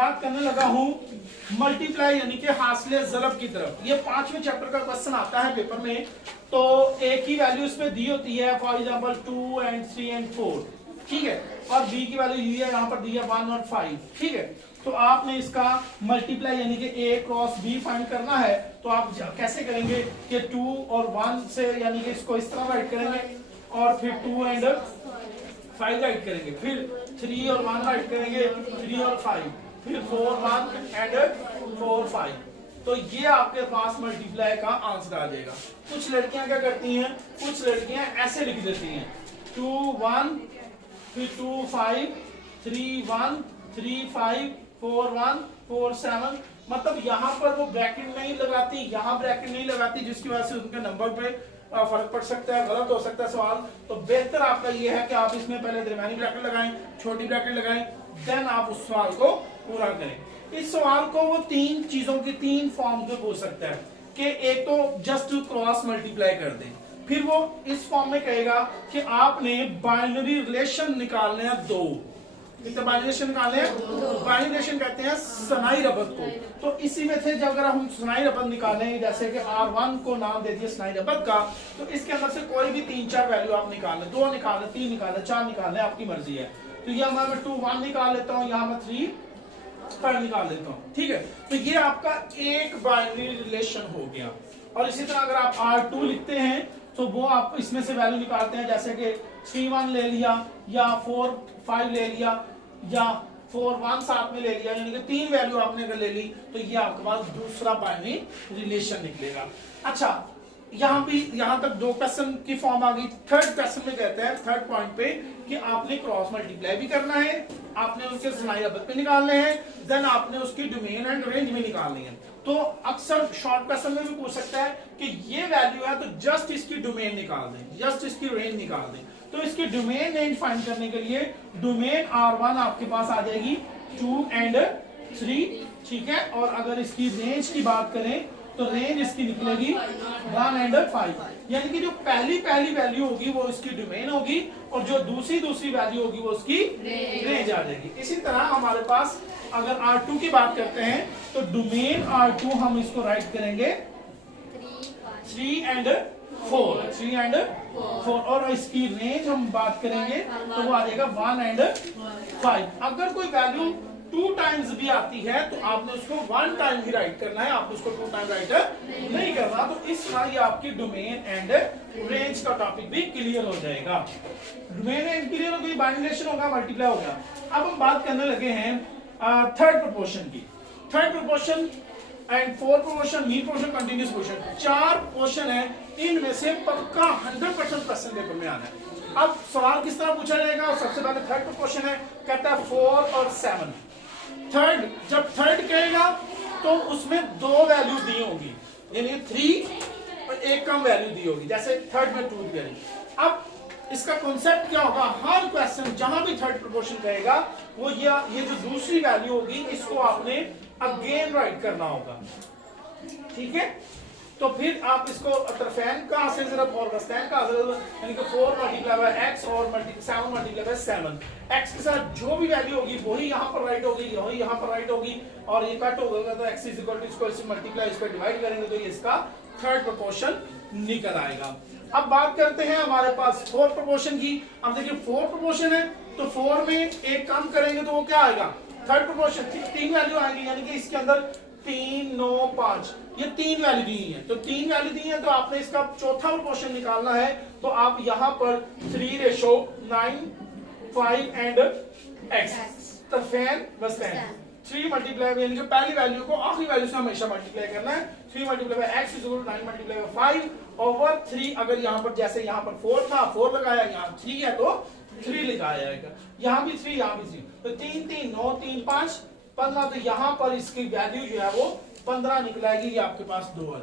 बात करने लगा हूं मल्टीप्लाई यानी कि हासिल ज़रब की तरफ। ये 5वें चैप्टर का क्वेश्चन आता है पेपर में, तो ए की वैल्यू इसमें दी होती है, फॉर एग्जांपल 2 and 3 and 4, ठीक है, और बी की वैल्यू दी है, यहाँ पर दी है 1 और 5, ठीक है। तो आपने इसका मल्टीप्लाई यानी कि ए क्रॉस बी फाइंड करना है, तो आप कैसे करेंगे कि 2 और 1 से यानी कि इसको इस तरह राइट करेंगे, और फिर 2 and 5 राइट करेंगे, फिर 3 और 1 राइट करेंगे, 3 और 5, फिर 4 1 and 4 5। तो ये आपके पास मल्टीप्लाई का आंसर आ जाएगा। कुछ लड़कियां क्या करती हैं, कुछ लड़कियां ऐसे लिख देती हैं 2 1 फिर 2 5 3 1 3 5 4 1 4 7, मतलब यहाँ पर वो ब्रैकेट नहीं लगाती, यहाँ ब्रैकेट नहीं लगाती, जिसकी वजह से उनके नंबर पे फर्क पड़ सकता है, गलत हो सकता है सवाल। तो बेहतर आपका ये है कि आप इसमें पहले दरमियानी ब्रैकेट लगाएं, छोटी ब्रैकेट लगाएं, देन आप उस सवाल को पूरा करें। इस सवाल को वो तीन चीजों की तीन फॉर्म में पूछ सकता है कि एक तो जस्ट क्रॉस मल्टीप्लाई कर दें, फिर वो इस फॉर्म में कहेगा कि आपने बाइनरी रिलेशन निकालने हैं दो, कितने बाइनरी रिलेशन निकालने हैं, बाइनरी रिलेशन कहते हैं सनाई रबत को। तो इसी में से जब अगर हम सनाई रबत निकालें, जैसे कि R1 को नाम दे दिया सनाई रबत का, तो इसके अंदर से कोई भी 3-4 वैल्यू आप निकाल लें, 2 निकाल लें, 3 निकाल लें, 4 निकाल लें, आपकी मर्जी है। तो यहाँ मैं 2 1 निकाल लेता हूँ, यहाँ मैं 3 5 निकाल लेता हूँ, ठीक है। तो ये आपका एक बाइनरी रिलेशन हो गया। और इसी तरह अगर आप R2 लिखते हैं तो वो आप इसमें से वैल्यू निकालते हैं, जैसे कि 3 1 ले लिया, या 4 5 ले लिया, या 4 1 साथ में ले लिया, यानी कि 3 वैल्यू आपने अगर ले ली, तो ये आपके पास दूसरा बाइनरी रिलेशन निकलेगा। अच्छा, यहाँ भी यहाँ तक 2 क्वेश्चन की फॉर्म आ गई। थर्ड क्वेश्चन में कहते हैं, थर्ड पॉइंट पे, कि आपने क्रॉस मल्टीप्लाई भी करना है, आपने उसके सनाई रबत पे निकालने हैं, देन आपने उसकी डोमेन एंड रेंज में निकालनी है। तो अक्सर शॉर्ट क्वेश्चन में भी पूछ सकता है कि ये वैल्यू है, तो जस्ट इसकी डोमेन निकाल दें, जस्ट इसकी रेंज निकाल दें। तो इसकी डोमेन रेंज फाइंड करने के लिए डोमेन R1 आपके पास आ जाएगी 2 and 3, ठीक है। और अगर इसकी रेंज की बात करें तो रेंज इसकी निकलेगी 1 and 5, यानी कि जो पहली वैल्यू होगी वो इसकी डोमेन होगी, और जो दूसरी वैल्यू होगी वो उसकी रेंज आ जाएगी। इसी तरह हमारे पास अगर R2 की बात करते हैं तो डोमेन R2 हम इसको राइट करेंगे 3 and 4, और इसकी रेंज हम बात करेंगे तो वो आ जाएगा 1 and 5। अगर कोई वैल्यू 2 टाइम्स भी आती है तो आपने उसको 1 टाइम ही राइट करना है, आपने उसको 2 टाइम राइट नहीं करना। तो इस तरह ये आपकी डोमेन एंड रेंज का टॉपिक भी क्लियर हो जाएगा। डोमेन एंड क्लियर हो गई, बाइनरी रिलेशन होगा, मल्टीप्लाई हो गया। अब हम बात करने लगे हैं थर्ड प्रोपोर्शन की। Third proportion and fourth proportion, mean proportion, continuous proportion, 4 proportion है, इनमें से पक्का 100% क्वेश्चन पेपर में आना है। अब सवाल किस तरह पूछा जाएगा? सबसे पहले थर्ड प्रोपोर्शन है, कहता है 4 और 7। थर्ड, जब थर्ड कहेगा तो उसमें 2 वैल्यू दी होंगी, यानी 3 और एक कम वैल्यू दी होगी, जैसे थर्ड में 2 दी होगी। अब इसका कॉन्सेप्ट क्या होगा? हर क्वेश्चन जहां भी थर्ड प्रोपोर्शन कहेगा वो ये जो दूसरी वैल्यू होगी इसको आपने अगेन राइट करना होगा, ठीक है। तो फिर आप इसको तरफैन का हासिल ज़रब और वस्तैन का हासिल ज़रब, यानी कि 4 मल्टीप्लाई बाय x और 7 मल्टीप्लाई बाय 7, x के साथ जो भी वैल्यू होगी वही यहाँ पर राइट होगी, वही यहाँ पर राइट होगी, और ये कट होगा तो x इज इक्वल टू इसको इससे मल्टीप्लाई, इसको डिवाइड करेंगे तो ये इसका थर्ड प्रोपोर्शन निकल आएगा। अब बात करते हैं हमारे पास फोर्थ प्रोपोर्शन की। अब देखिए फोर्थ प्रोपोर्शन है तो 4 में एक कम करेंगे तो वो क्या आएगा? Third proportion. 3 वैल्यू आएंगी, यानी कि इसके अंदर 3 9 5, ये 3 वैल्यू दी है। तो 3 वैल्यू दी है तो आपने इसका चौथा प्रोपोर्शन निकालना है। तो आप यहाँ पर 3:9 5 and x, तरफैन वस्तैन, 3 मल्टीप्लाई, यानी कि पहली वैल्यू को आखिरी वैल्यू से हमेशा मल्टीप्लाई करना है। 3 multiply by x is equal to 9 multiply by 5 over 3। अगर यहाँ पर जैसे यहाँ पर 4 था, 4 लगाया, यहाँ 3 है तो 3 लगाया जाएगा, यहाँ भी 3, यहाँ भी 3, तो 3 3 9 3 5 15। तो यहाँ पर इसकी वैल्यू जो है वो 15 निकलाएगी, ये आपके पास 2 आ जाएगी।